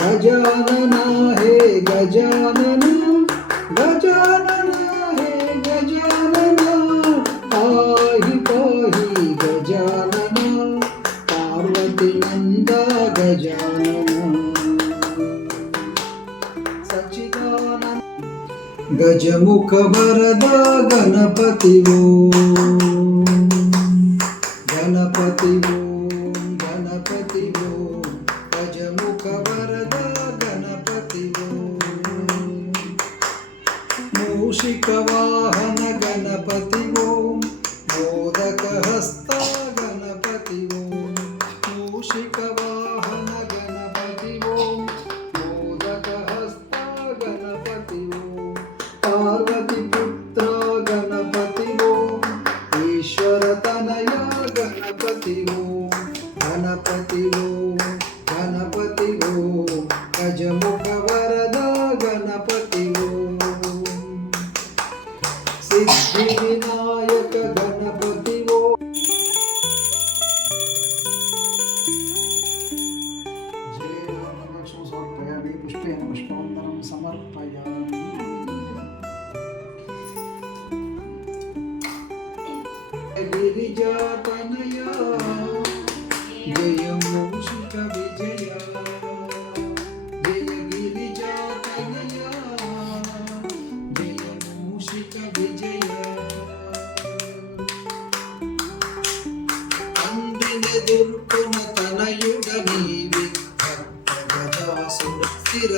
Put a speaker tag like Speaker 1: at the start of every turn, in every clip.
Speaker 1: गजानना हे गजानना गजानना हे गजानना पाहि पाहि गजानना पार्वती नंदा गजानना सचिदानन गजमुख वरदा गणपति वो गणपति वो सिद्धिविनायक गणपति वो जयरामलक्ष्मसमर्पयामि पुष्पेन पुष्पवन्दनं समर्पयामि। गिरिजातनया। जयम्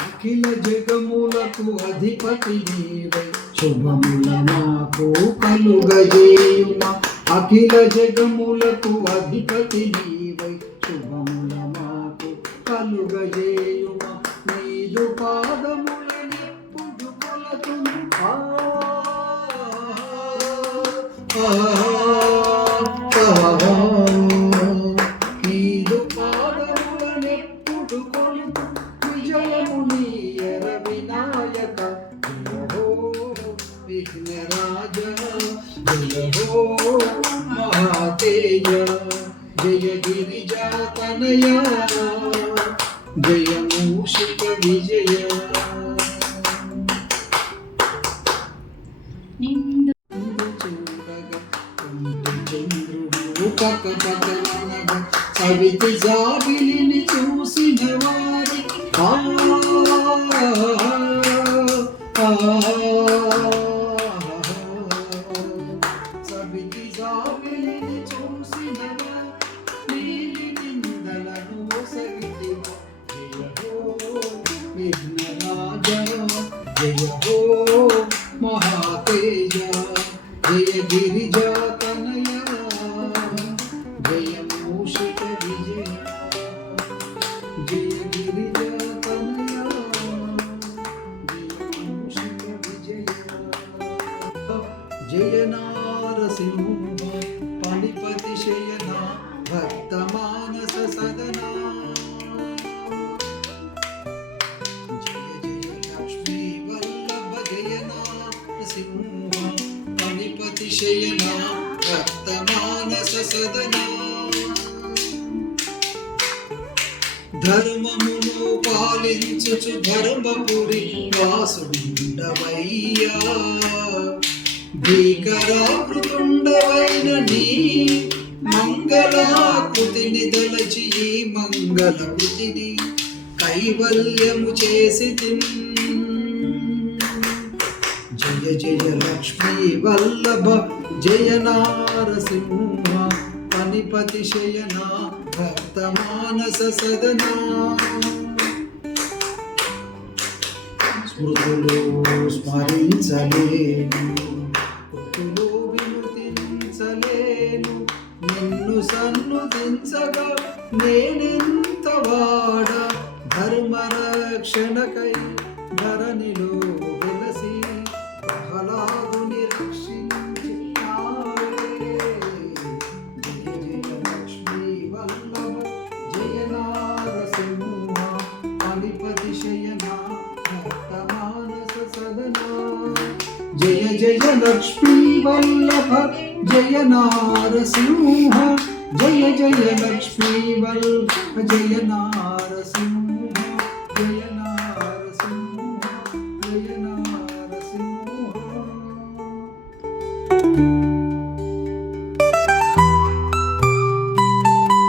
Speaker 1: అఖిల జగములకు అధిపతి నీవై. శుభముల నాకు కలుగజేయుమ. అఖిల జగములకు అధిపతి నీవై. శుభముల మాకు కలుగజే మహాతేజ జయ గిరిజాతనయ జయ మూషిక విజయ. పక్క పక్కనగా సవితి జాబిలిని చూసిన వారి. ఆ, ఆ, जय हो महादेव పణిపతి రక్తమానస సదనా ధర్మమును పాలించుచు ధర్మపురి వాసుండవయ్యా భీకరాకృతుండవైన నీ మంగళాకృతిని దలచి మంగళకృతిని కైవల్యము చేసి తిన్న జయ జయ లక్ష్మీ వల్లభ జయ నారసింహ పనిపతి శయన భక్త మానస సదనా. స్మృతులు స్మరించలేను గుర్తులు విమృతించలేను నిన్ను సన్నుతించగా నేనెంత వాడ ధర్మరక్షణకై ధరణిలో सदना जय जय लक्ष्मी वल्लभ जय नारसिंह जय जय लक्ष्मी वल्लभ जय नारसिंह।